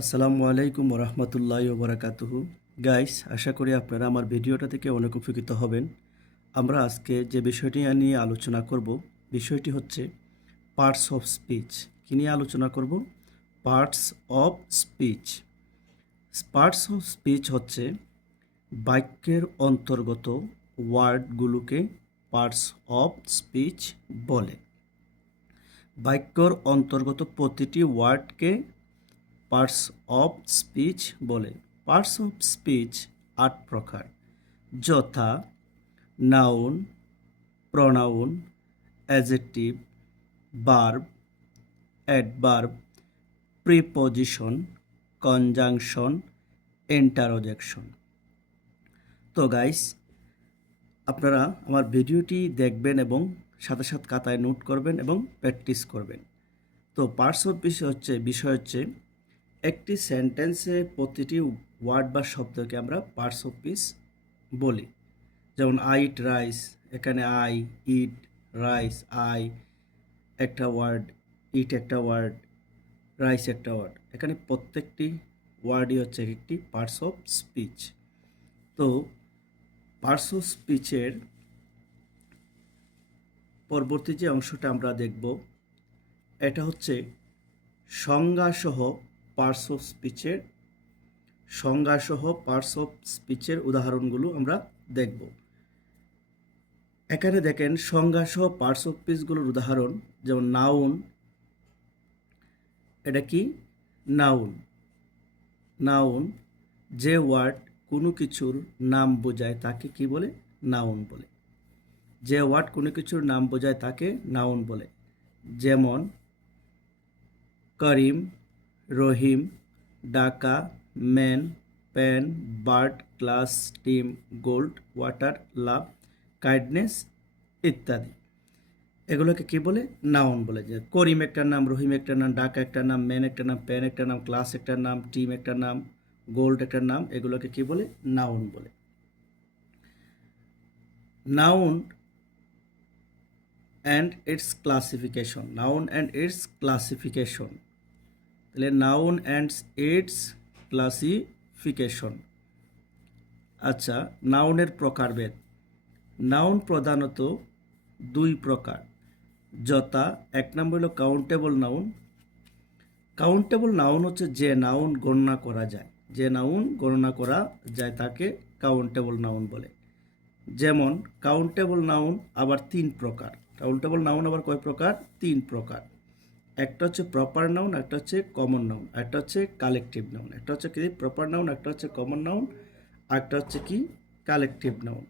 আসসালামু আলাইকুম রহমতুল্লাহি ওবরাকাতুহু। গাইস, আশা করি আপনারা আমার ভিডিওটা থেকে অনেক উপকৃত হবেন। আমরা আজকে যে বিষয়টি নিয়ে আলোচনা করব, বিষয়টি হচ্ছে পার্টস অফ স্পিচ। কী নিয়ে আলোচনা করব? Parts of speech. Parts of speech হচ্ছে বাক্যের অন্তর্গত ওয়ার্ডগুলোকে পার্টস অফ স্পিচ বলে। বাক্যর অন্তর্গত প্রতিটি ওয়ার্ডকে পার্টস অফ স্পিচ বলে। পার্টস অফ স্পিচ ৮ প্রকার, যথা noun, pronoun, adjective, verb, adverb, preposition, conjunction, interjection. তো গাইস, আপনারা আমার ভিডিওটি দেখবেন এবং সাথে সাথে খাতায় নোট করবেন এবং প্র্যাকটিস করবেন। তো পার্টস অফ বিষয় হচ্ছে একটি সেন্টেন্সে প্রতিটি ওয়ার্ড বা শব্দকে আমরা পার্টস অফ স্পিচ বলি। যেমন আই ইট রাইস, এখানে আই ইট রাইস, আই একটা ওয়ার্ড, ইট একটা ওয়ার্ড, রাইস একটা ওয়ার্ড। এখানে প্রত্যেকটি ওয়ার্ডই হচ্ছে একটি পার্টস অফ স্পিচ। তো পার্টস অফ স্পিচের পরবর্তী যে অংশটা আমরা দেখব, এটা হচ্ছে সংজ্ঞাসহ পার্টস অফ স্পিচের পার্টস অফ স্পিচের উদাহরণগুলো আমরা দেখব। এখানে দেখেন সংজ্ঞাসহ পার্টস অফ স্পিচগুলোর উদাহরণ, যেমন নাউন। এটা কি? নাউন। নাউন যে ওয়ার্ড কোনো কিছুর নাম বোঝায় তাকে কি বলে? নাউন বলে। যে ওয়ার্ড কোনো কিছুর নাম বোঝায় তাকে নাউন বলে। যেমন Karim, Rahim, Dhaka, man, pen, bird, class, team, gold, water, love, kindness ইত্যাদি। এগুলোকে কি বলে? নাউন বলে। যে করিম একটা নাম, রহিম একটা নাম, ডাকা একটা নাম, ম্যান একটা নাম, পেন একটা নাম, ক্লাস একটা নাম, টিম একটা নাম, গোল্ড একটা নাম। এগুলোকে কি বলে? নাউন বলে। Noun and it's classification. Noun and it's classification. তাহলে নাউন অ্যান্ড ইটস ক্লাসিফিকেশন। আচ্ছা, নাউনের প্রকারভেদ। নাউন প্রধানত দুই প্রকার, যথা এক নম্বর হলো কাউন্টেবল নাউন। কাউন্টেবল নাউন হচ্ছে যে নাউন গণনা করা যায়। যে নাউন গণনা করা যায় তাকে কাউন্টেবল নাউন বলে। যেমন কাউন্টেবল নাউন আবার ৩ প্রকার। কাউন্টেবল নাউন আবার কয় প্রকার? ৩ প্রকার। একটা হচ্ছে প্রপার নাউন, একটা হচ্ছে কমন নাউন, একটা হচ্ছে কালেকটিভ নাউন। একটা হচ্ছে কি? প্রপার নাউন, একটা হচ্ছে কমন নাউন, একটা হচ্ছে কি? Collective noun.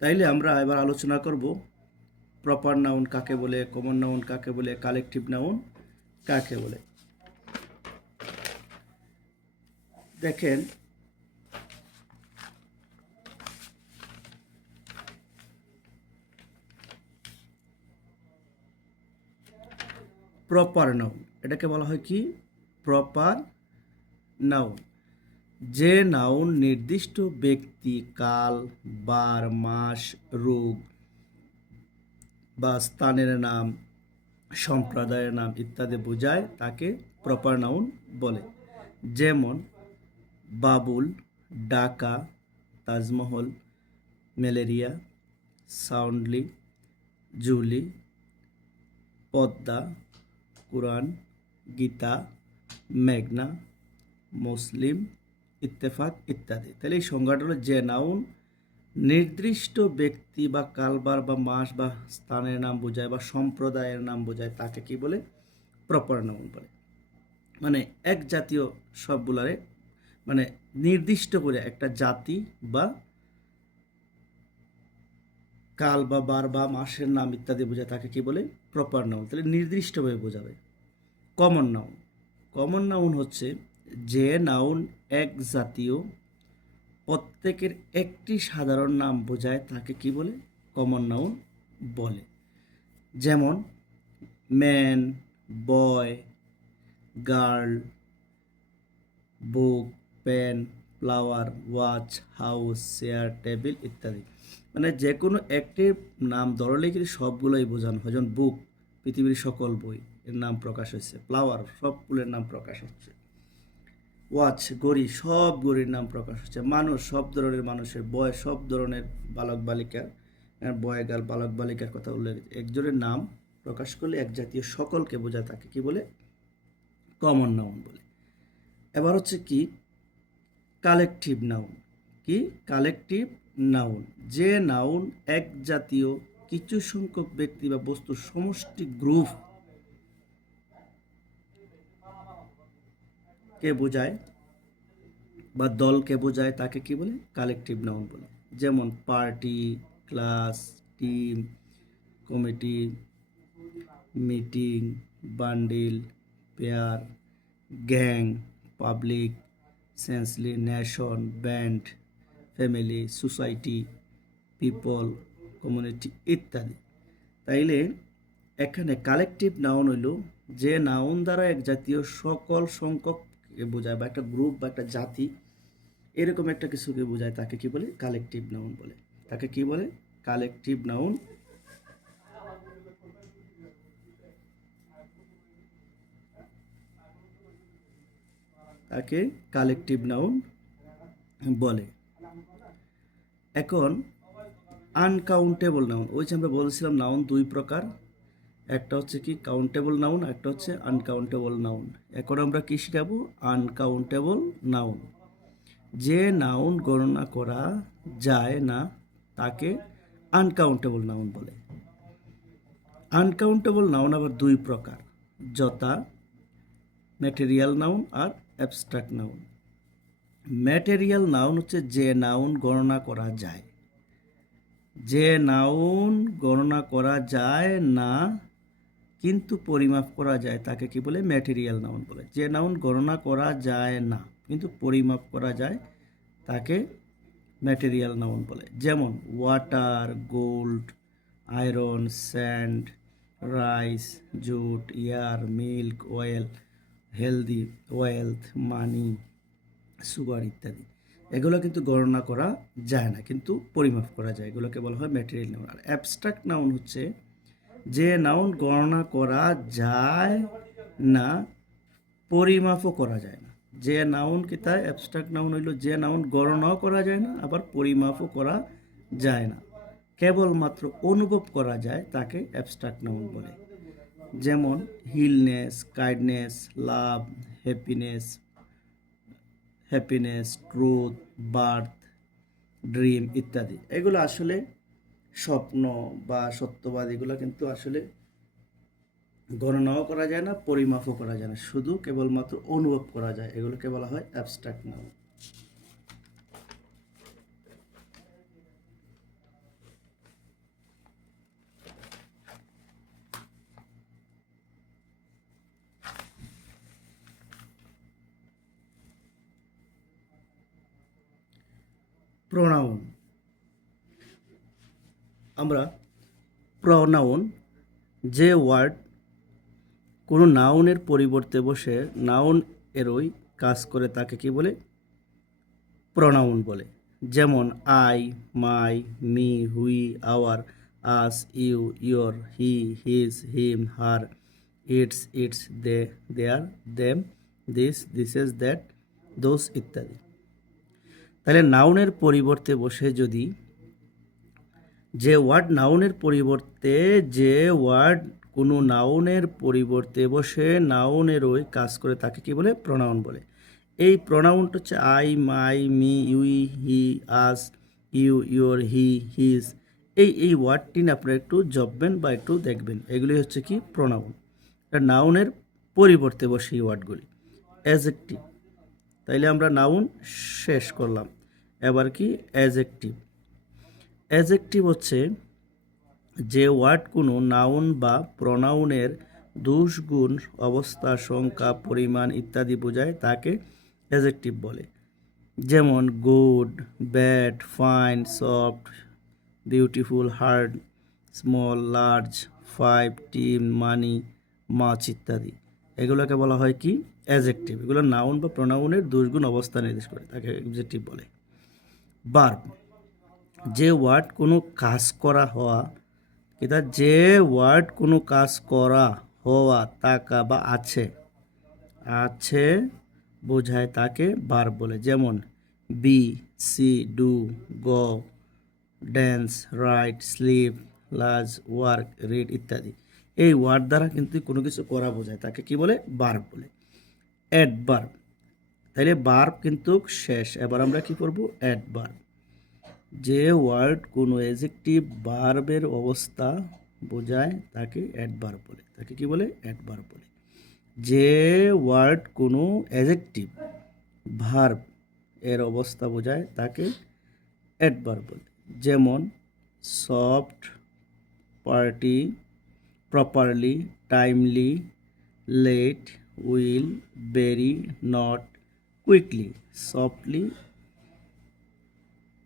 তাইলে আমরা এবার আলোচনা করব প্রপার নাউন কাকে বলে, কমন নাউন কাকে বলে, কালেকটিভ নাউন কাকে বলে। দেখেন, প্রপার নাউন, এটাকে বলা হয় কি? Proper noun. যে নাউন নির্দিষ্ট ব্যক্তি, কাল, বার, মাস, রোগ বা স্থানের নাম, সম্প্রদায়ের নাম ইত্যাদি বোঝায় তাকে প্রপার নাউন বলে। যেমন বাবুল, ঢাকা, তাজমহল, ম্যালেরিয়া, সাউন্ডলি, জুলি, পদ্মা, কুরআন, গীতা, মেঘনা, মুসলিম, ইত্তেফাক ইত্যাদি। তাহলে এই সংজ্ঞাটা হলো যে নাউন নির্দিষ্ট ব্যক্তি বা কালবার বা মাস বা স্থানের নাম বোঝায় বা সম্প্রদায়ের নাম বোঝায় তাকে কি বলে? প্রপার নাউন বলে। মানে এক জাতীয় সবগুলারে, মানে নির্দিষ্ট করে একটা জাতি বা কাল বা বার বা মাসের নাম ইত্যাদি বোঝায় তাকে কি বলে? Proper noun. তাহলে নির্দিষ্টভাবে বোঝাবে। Common noun. কমন নাউন হচ্ছে যে নাউন এক জাতীয় প্রত্যেকের একটি সাধারণ নাম বোঝায় তাকে কি বলে? কমন নাউন বলে। যেমন man, boy, girl, book, pen, flower, watch, house, chair, table ইত্যাদি। মানে যে কোনো একটি নাম ধরলেই কিন্তু সবগুলোই বোঝানো হয়। যেমন বুক, পৃথিবীর সকল বই। এর নাম প্রকাশ হয়েছে, ফ্লাওয়ার সব ফুলের নাম প্রকাশ হচ্ছে, ওয়াচ গড়ি সব গড়ির নাম প্রকাশ হচ্ছে, মানুষ সব ধরনের মানুষের, বয় সব ধরনের বালক বালিকার, বয় গাল বালক বালিকার কথা উল্লেখ, একজনের নাম প্রকাশ করলে এক জাতীয় সকলকে বোঝায়, তাকে কি বলে? কমন নাউন বলে। এবার হচ্ছে কি কালেকটিভ নাউন। কি কালেকটিভ নাউন? যে নাউন এক জাতীয় কিছু সংখ্যক ব্যক্তি বা বস্তুর সমষ্টি গ্রুপ কে বোঝায় বা দলকে বোঝায়, তাকে কি বলে? কালেকটিভ নাউন বলে। যেমন party, class, team, committee, meeting, bundle, pair, gang, public, সেন্সলি, nation, band, family, society, people, community ইত্যাদি। তাইলে এখানে কালেকটিভ নাউন হইল যে নাউন দ্বারা এক জাতীয় সকল সংখ্যককে বোঝায়, বা একটা গ্রুপ বা একটা জাতি এরকম একটা কিছুকে বোঝায়, তাকে কি বলে? কালেকটিভ নাউন বলে। তাকে কি বলে? Collective noun. তাকে কালেকটিভ নাউন বলে। এখন আনকাউন্টেবল নাউন, ওই যে আমরা বলছিলাম নাউন দুই প্রকার, একটা হচ্ছে কি কাউন্টেবল নাউন, একটা হচ্ছে আনকাউন্টেবল নাউন। এখন আমরা কি শিখাবো? Uncountable noun. যে নাউন গণনা করা যায় না তাকে আনকাউন্টেবল নাউন বলে। আনকাউন্টেবল নাউন আবার দুই প্রকার, যথা ম্যাটেরিয়াল নাউন আর অ্যাবস্ট্রাক্ট নাউন। ম্যাটেরিয়াল নাউন হচ্ছে যে নাউন গণনা করা যায়, যে নাউন গণনা করা যায় না কিন্তু পরিমাপ করা যায়, তাকে কি বলে? ম্যাটেরিয়াল নাউন বলে। যে নাউন গণনা করা যায় না কিন্তু পরিমাপ করা যায়, তাকে ম্যাটেরিয়াল নাউন বলে। যেমন water, gold, iron, sand, rice, jute, air, milk, oil, healthy, wealth, money, sugar ইত্যাদি। এগুলো কিন্তু গণনা করা যায় না কিন্তু পরিমাপ করা যায়, এগুলোকে বলা হয় ম্যাটেরিয়াল নাউন। আর অ্যাবস্ট্রাক্ট নাউন হচ্ছে যে নাউন গণনা করা যায় না পরিমাপও করা যায় না। যে নাউন কি তাই অ্যাবস্ট্রাক্ট নাউন হইল যে নাউন গণনাও করা যায় না আবার পরিমাপও করা যায় না, কেবলমাত্র অনুভব করা যায়, তাকে অ্যাবস্ট্রাক্ট নাউন বলে। যেমন হিলনেস, কাইন্ডনেস, লাভ, হ্যাপিনেস, ট্রুথ, বার্থ, ড্রিম ইত্যাদি। এগুলো আসলে স্বপ্ন বা সত্যবাদ, এগুলো কিন্তু আসলে গণনাও করা যায় না, পরিমাপও করা যায় না, শুধু কেবলমাত্র অনুভব করা যায়, এগুলোকে বলা হয় অ্যাবস্ট্রাক্ট নাউন। প্রোনাউন। আমরা প্রোনাউন যে ওয়ার্ড কোনো নাউনের পরিবর্তে বসে নাউন এরই কাজ করে, তাকে কি বলে? প্রোনাউন বলে। যেমন I, my, me, we, our, us, you, your, he, his, him, her, its, they, their, them, these, that, those ইত্যাদি। তাহলে নাউনের পরিবর্তে বসে যদি যে ওয়ার্ড নাউনের পরিবর্তে যে ওয়ার্ড কোনো নাউনের পরিবর্তে বসে নাউনেরই কাজ করে, তাকে কি বলে? প্রোনাউন বলে। এই প্রোনাউনটা হচ্ছে I, my, me, we, he, us, you, your, he, his. এই ওয়ার্ডটি না আপনারা একটু জপবেন বা একটু দেখবেন, এগুলি হচ্ছে কি প্রোনাউন। নাউনের পরিবর্তে বসে এই ওয়ার্ডগুলি। অ্যাজেক্টিভ, তাইলে আমরা নাউন শেষ করলাম, এবার কি অ্যাজেক্টিভ। অ্যাজেক্টিভ হচ্ছে যে ওয়ার্ড কোনো নাউন বা প্রোনাউনের দোষ, গুণ, অবস্থা, সংখ্যা, পরিমাণ ইত্যাদি বোঝায়, তাকে অ্যাজেক্টিভ বলে। যেমন good, bad, fine, soft, beautiful, hard, small, large, 5, team, money, মাছ ইত্যাদি। এগুলোকে বলা হয় কি? অ্যাজেক্টিভ। এগুলো নাউন বা প্রোনাউনের দোষ, গুণ, অবস্থা নির্দেশ করে, তাকে অ্যাডজেক্টিভ বলে। ভার্ব, যে ওয়ার্ড কোনো কাজ করা হওয়া, এটা যে ওয়ার্ড কোনো কাজ করা হওয়া, থাকা বা আছে, আছে বোঝায় তাকে ভার্ব বলে। যেমন be, see, do, go, dance, write, sleep, large, work, read ইত্যাদি। এই ওয়ার্ড দ্বারা কিন্তু কোনো কিছু করা বোঝায়, তাকে কি বলে? ভার্ব বলে। অ্যাডভার্ব, তাইলে ভার্ব কিন্তু শেষ। এবার আমরা কি করব? অ্যাডভার্ব। যে ওয়ার্ড কোনো অ্যাডজেক্টিভ ভার্বের অবস্থা বোঝায় তাকে অ্যাডভার্ব বলে। তাকে কি বলে? অ্যাডভার্ব বলে। যে ওয়ার্ড কোনো অ্যাডজেক্টিভ ভার্ব এর অবস্থা বোঝায় তাকে অ্যাডভার্ব বলে। যেমন soft, party, properly, timely, late, will, very, not, quickly, softly,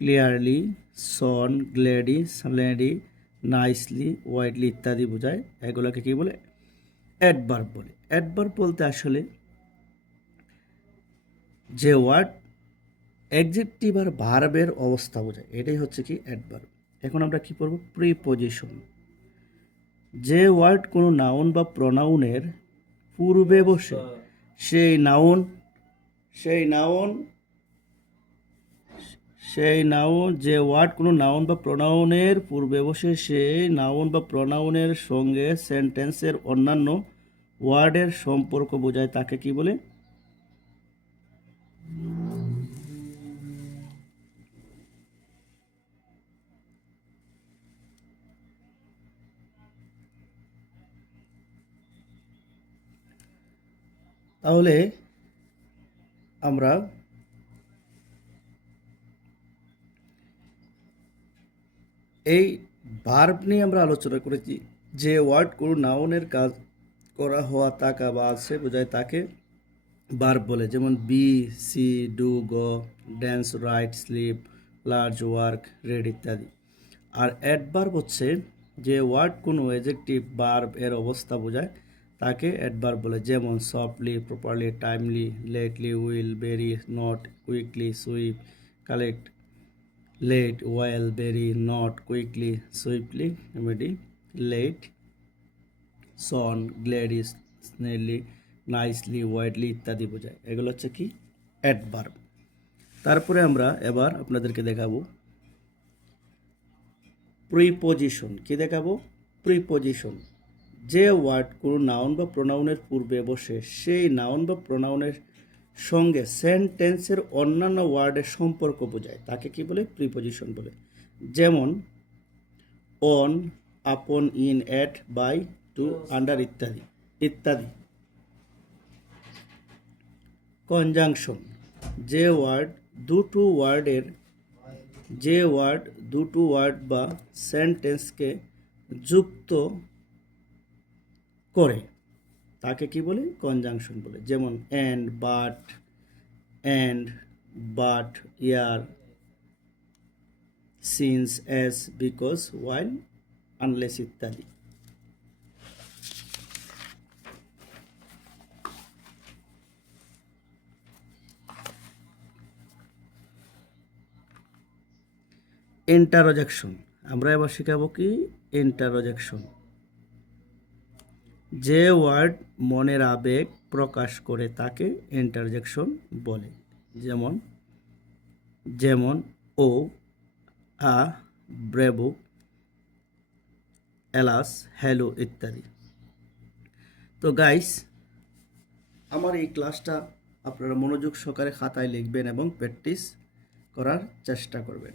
clearly, soon, gladly, স্যালেডি, নাইসলি, ওয়াইডলি ইত্যাদি বোঝায়। এগুলোকে কি বলে? অ্যাডভার্ব বলে। অ্যাডভার্ব বলতে আসলে যে ওয়ার্ড অ্যাডজেক্টিভ আর ভার্বের অবস্থা বোঝায়, এটাই হচ্ছে কি অ্যাডভার্ব। এখন আমরা কি পড়ব? প্রিপজিশন। যে ওয়ার্ড কোনো নাউন বা প্রনাউনের পূর্বে বসে সেই নাউন সেই নাউন সেই নাউন যে ওয়ার্ড কোনো নাউন বা প্রোনাউনের পূর্বে বসে সেই নাউন বা প্রোনাউনের সঙ্গে সেন্টেন্সের অন্যান্য ওয়ার্ডের সম্পর্ক বোঝায় তাকে কি বলে? তাহলে আমরা এই ভার্ব নিয়ে আমরা আলোচনা করেছি। যে ওয়ার্ড কোনো নাউনের কাজ করা, হওয়া, থাকা বা আছে বোঝায় তাকে ভার্ব বলে। যেমন be, see, do, go, dance, write, sleep, large, work, read ইত্যাদি। আর অ্যাডভার্ব হচ্ছে যে ওয়ার্ড কোনো অ্যাডজেক্টিভ ভার্ব এর অবস্থা বোঝায় তাকে অ্যাডভার্ব বলে। যেমন softly, properly, timely, lately, will, very, not, quickly, sweep, collect, late, while, very, not, quickly, swiftly, remedy, late, soon, gladly, স্নেলি, নাইসলি, ওয়াইডলি ইত্যাদি বোঝায়। এগুলো হচ্ছে কি? অ্যাডভার্ব। তারপরে আমরা এবার আপনাদেরকে দেখাবো প্রিপজিশন। কি দেখাবো? প্রিপজিশন। যে ওয়ার্ড কোনো নাউন বা প্রোনাউনের পূর্বে বসে সেই নাউন বা প্রোনাউনের সঙ্গে সেন্টেন্সের অন্যান্য ওয়ার্ডের সম্পর্ক বোঝায় তাকে কি বলে? প্রিপজিশন বলে। যেমন on, upon, in, at, by, to, under ইত্যাদি ইত্যাদি। কনজাংশন। যে ওয়ার্ড দুটো ওয়ার্ডের যে ওয়ার্ড দুটো ওয়ার্ড বা সেন্টেন্সকে যুক্ত করে তাকে কি বলে? কনজাংশন বলে। যেমন and, but, year, since, S, because, while, unless ইত্যাদি। ইন্টারজেকশন। আমরা এবার শিখাবো কি? ইন্টারজেকশন। যে ওয়ার্ড মনের আবেগ প্রকাশ করে তাকে ইন্টারজেকশন বলে। যেমন যেমন ও, আ, ব্রেভো, এলাস, হ্যালো ইত্যাদি। তো গাইস, আমার এই ক্লাসটা আপনারা মনোযোগ সহকারে খাতায় লিখবেন এবং প্র্যাকটিস করার চেষ্টা করবেন।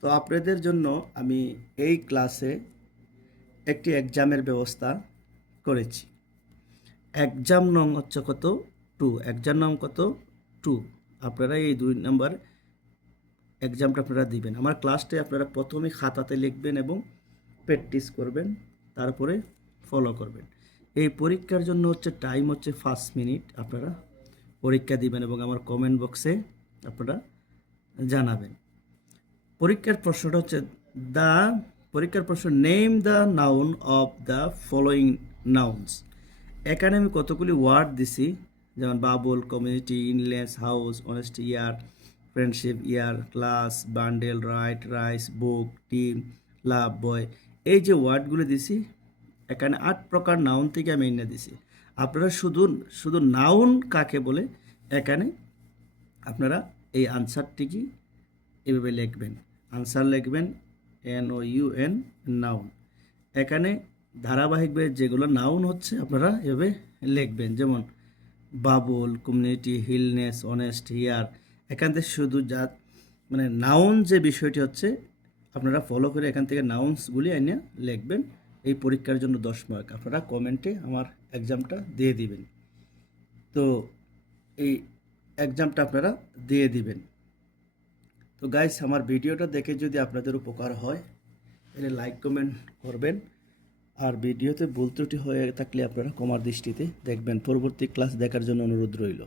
তো আপনাদের জন্য আমি এই ক্লাসে একটি এক্সামের ব্যবস্থা করেছি। এক্সাম নং হচ্ছে কত? 2। এক্সাম নং কত? 2। আপনারা এই 2 নম্বর এক্সামটা আপনারা দিবেন। আমার ক্লাসটা আপনারা প্রথমে খাতাতে লিখবেন এবং প্র্যাকটিস করবেন, তারপরে ফলো করবেন। এই পরীক্ষার জন্য হচ্ছে টাইম হচ্ছে 5 মিনিট। আপনারা পরীক্ষা দিবেন এবং আমার কমেন্ট বক্সে আপনারা জানাবেন। পরীক্ষার প্রশ্নটা হচ্ছে পরীক্ষার প্রশ্ন, name the noun of the following nouns. এখানে আমি কতগুলি ওয়ার্ড দিছি, যেমন বাবল, কমিউনিটি, ইনলেস, হাউস, অনেস্টি, ইয়ার, ফ্রেন্ডশিপ, ইয়ার, ক্লাস, বান্ডেল, রাইট, রাইস, বুক, টিম, লাভ, বয়। এই যে ওয়ার্ডগুলো দিছি এখানে 8 প্রকার নাউন থেকে আমি এনে দিছি। আপনারা শুধু শুধু নাউন কাকে বলে এখানে আপনারা এই আনসারটিকে এভাবে লিখবেন। আনসার লিখবেন NOUN নাউন। এখানে ধারাবাহিকভাবে যেগুলো নাউন হচ্ছে আপনারা এভাবে লিখবেন, যেমন বাবুল, কমিউনিটি, হিলনেস, অনেস্ট, হিয়ার। এখান থেকে শুধু যা মানে নাউন যে বিষয়টি হচ্ছে আপনারা ফলো করে এখান থেকে নাউন্সগুলি এনে লিখবেন। এই পরীক্ষার জন্য 10 মার্ক আপনারা কমেন্টে আমার এক্সামটা দিয়ে দিবেন। তো এই এক্সামটা আপনারা দিয়ে দিবেন। তো গাইস, আমার ভিডিওটা দেখে যদি আপনাদের উপকার হয় তাহলে লাইক কমেন্ট করবেন, আর ভিডিওতে ভুল ত্রুটি হয়ে থাকলে আপনারা ক্ষমার দৃষ্টিতে দেখবেন। পরবর্তী ক্লাস দেখার জন্য অনুরোধ রইল।